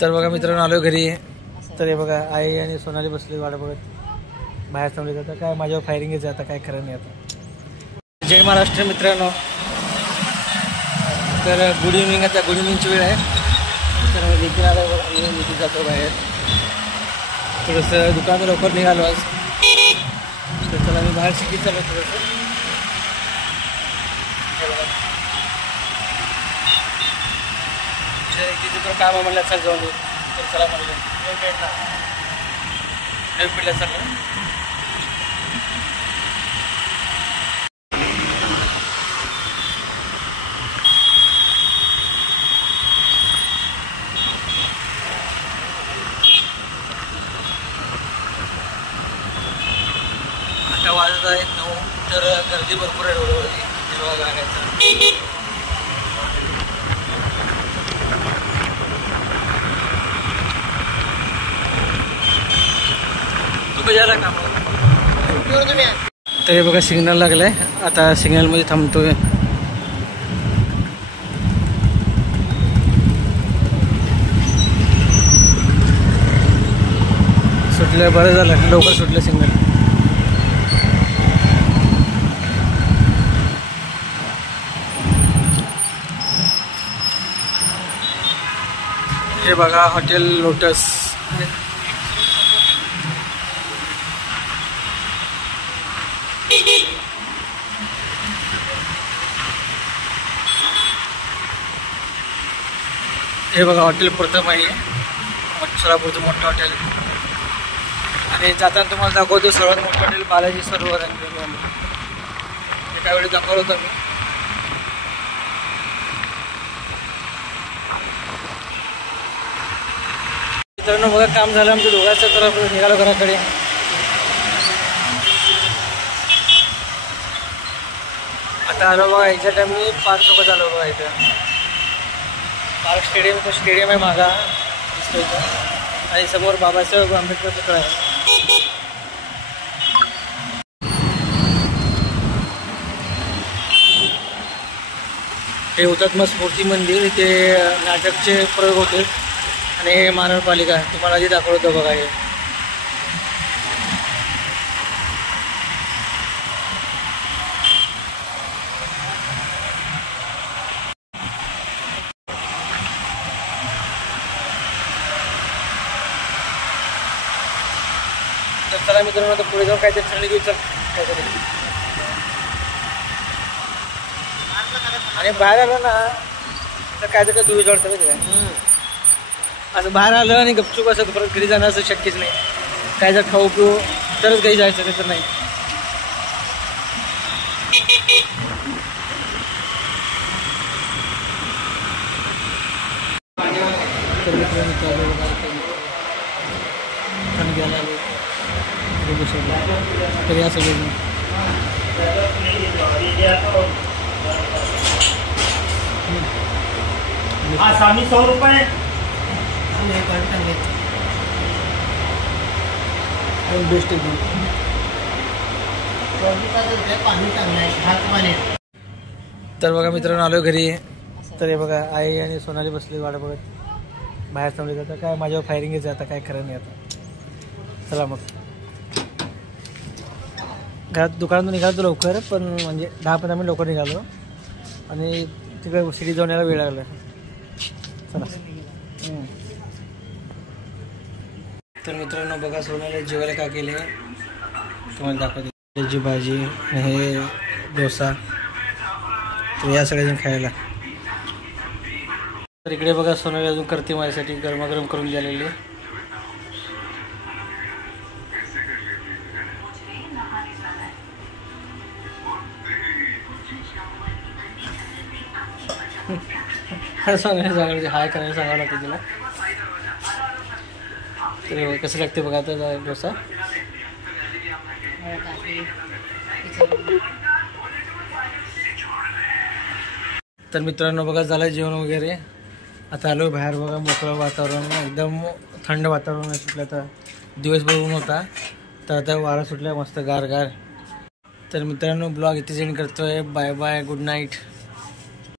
तर बघा मित्रांनो आलो घरी. तर हे बघा आई आणि सोनाली बसली वाट बघत. बाहेर थांबले आता काय माझ्यावर फायरिंगच आहे, आता काय खरं नाही. आता जय महाराष्ट्र मित्रांनो. तर गुड इव्हनिंग, आता गुड इव्हनिंगची वेळ आहे. तर मी देखील आलो, मी देखील जातो बाहेर. थोडंसं दुकानात लवकर निघालो आज. तर चला मी बाहेर शिकीत चालू थोडंसं. किती तर काम आहे म्हणलं, चल जाऊन येऊ. तर चला म्हणलं नवी पिढीला चाललं. आता वाजत आहे 9. तर गर्दी भरपूर आहे रोडवरती. जेव्हा गाण्याचं तर हे बघा सिग्नल लागलाय. आता सिग्नल मध्ये थांबतोय. सुटलं, बरं झालं लवकर सुटलं सिग्नल. हे बघा हॉटेल लोटस. हे बघा हॉटेल प्रथम आहे, सोलापूरचं मोठं हॉटेल. आणि जाताना तुम्हाला दाखवतो सर्वात मोठं हॉटेल बालाजी सरोवर आहे. एका वेळी दाखवलं होतं मी. मित्रांनो बघा काम झालं आमच्या दोघांचं. तर आपण निघालो घराकडे. आता आलो बघा याच्या टाइमनी पार्क सोबत आलो बघा. इथं पार्क स्टेडियम आहे मागा दिसतोय. आणि समोर बाबासाहेब आंबेडकर पुतळा आहे. हे हुतात्मा स्फूर्ती मंदिर. इथे नाटकचे प्रयोग होते. आणि हे महानगरपालिका तुम्हाला जे दाखवलं होतं बघा. हे तर चला मित्रांनो आता पुढे जाऊन काहीतरी थंडी घेऊ. चल काहीतरी. आणि बाहेर आलं ना तर काहीतरी काय दुवी जोडतं माहिती काय. असं बाहेर आलं आणि गपचूप असं परत घरी जाणं असं शक्यच नाही. काय जर खाऊ पिऊ तरच काही जायचं, नाही तर नाही. तर मित्रांनो तर या सगळे आसामी 100 रुपये. बेस्ट एकदम. तर बघा मित्रांनो आलो घरी. तर हे बघा आई आणि सोनाली बसली वाट बघत. बाहेर थांबले आता काय माझ्यावर फायरिंगच आहे, आता काय खरं नाही. आता चला मग घरात दुकानातून निघालो लवकर, पण म्हणजे 10-15 मिनिट लवकर निघालो. आणि तिकडे सिटी जाऊन यायला वेळ लागला. चला. तर मित्रांनो बघा सोनाली जेवायला काय केले तुम्हाला दाखवते. त्याची भाजी आणि हे डोसा. तर या सगळ्याजण खायला. तर इकडे बघा सोनाली अजून करते माझ्यासाठी गरमागरम करून गेलेली. सांगायचं हाय करायला सांगावं लागतं तिला. तर कसं लागते बघा आता डोसा. तर मित्रांनो बघा झालं जेवण वगैरे. आता आलो बाहेर बघा. मोकळं वातावरण, एकदम थंड वातावरण सुटलं. आता दिवसभर ऊन होता, तर आता वारा सुटला मस्त गार गार. तर मित्रांनो ब्लॉग इथे एंड करतोय. Bye bye, good night.